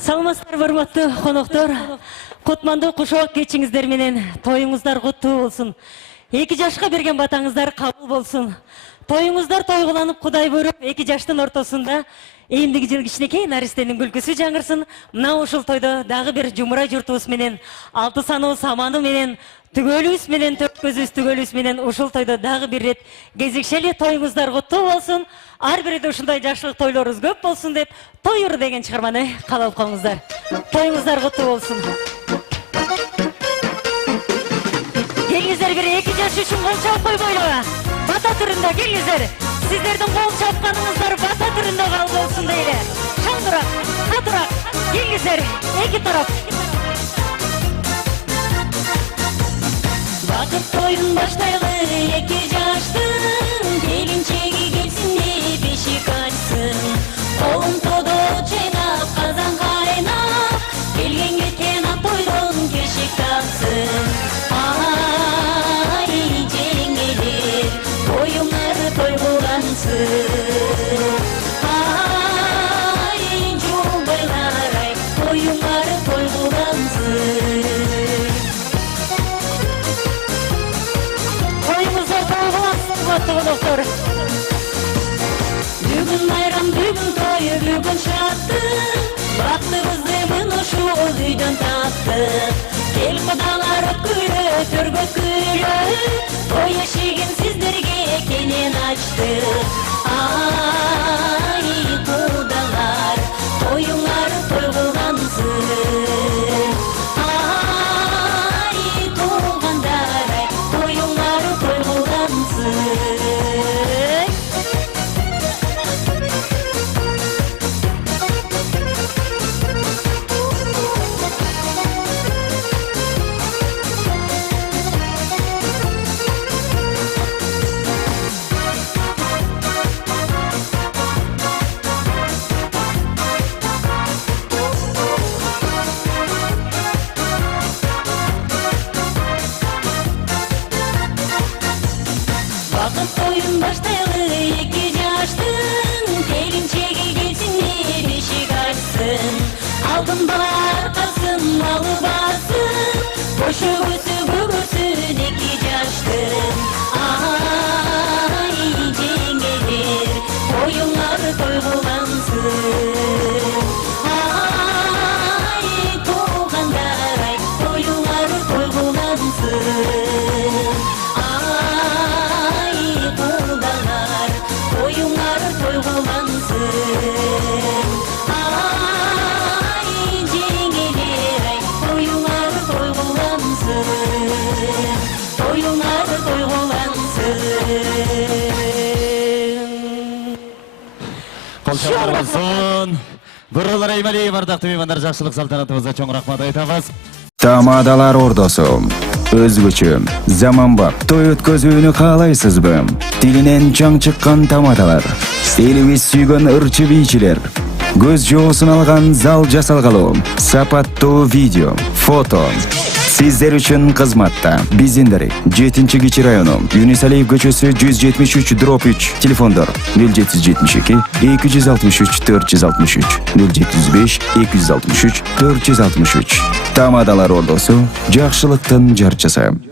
Саламатсыздар, урматтуу коноктор. Кутмандуу кушак кечиңиздер менен тоюңуздар куттуу болсун. 2 жашка берген батаңыздар кабыл болсун. Тоюңуздар тойгуланып, Кудай буйруп, 2 жаштын ортосунда эндиги жыл кичинекей наристенин күлкүсү жаңырсын. Мына ушул тойдо дагы бир жумура журтубуз менен, 6 сануу саманы менен, түгөлүбүз менен, 4 көзүбүз түгөлүбүз менен ушул тойдо дагы бир рет кезикшели тоюңуздар куттуу болсун. Ар бирде ушундай жакшылык тойлорубуз көп болсун деп, той уру деген чыгарманы каалап коңуздар. Тоюңуздар куттуу болсун. Келиңиздер, бир 2 жаш үчүн кол чалып койбойлу. Бата түрүндө келиңиздер. Сиздердин кол чапканыңыздар бата түрүндө кабыл болсун дейли. Шаңдырак, катыраак. Келиңиздер, 2 тарап. Бакыт тоюн баштайлы 2 жаштын, келинчеги келсин деп бешик ачсын. Колун тодо чайнап, казан кайнап, келген кеткен ак тойдон кешек тапсын. Ай, жеңгелер, тоюңар той кылгансын. Ай, жубайлар ай, тоюңар той кылгансын. Бүгүн майрам, бүгүн той, бүгүн шаттык, бактыбызды мына ушул үйдөн таптык. Кел кудалар өткүлө, төргөткүлө, той эшигин сиздерге кенен ачтык. Ай, кудалар, тоюңар той кылгансын. Ай, туугандар ай, тоюңар той кылгансын. Бакыт тоюн баштайлы 2 жаштын, келинчеги келсин деп бешик ачсын. Алдын бала аркасын алып бассын, ошо көзү бөгөсүн 2 жаштын. Ай, жеңгелер, тоюңар той кылгансын. Ай, туугандар ай, тоюңар той кылгансын. Колчоңдар болсун. Бурулар эймелей бардактуу меймандар, жакшылык салтанатыбызга чоң рахмат айтабыз. Тамадалар ордосу. Өзгөчө, заманбап той өткөзүүнү каалайсызбы? Тилинен чаң чыккан тамадалар. Элибиз сүйгөн ырчы бийчилер. Көз жоосун алган зал жасалгалуу. Сапаттуу видео, фото. Сиздер үчүн кызматта. Биздин 7-Кичи району, Юнисалиев көчөсү 173/3. Телефондор 0772 263 463, 075 263 463. Тамадалар ордосу, жакшылыктын жарчысы.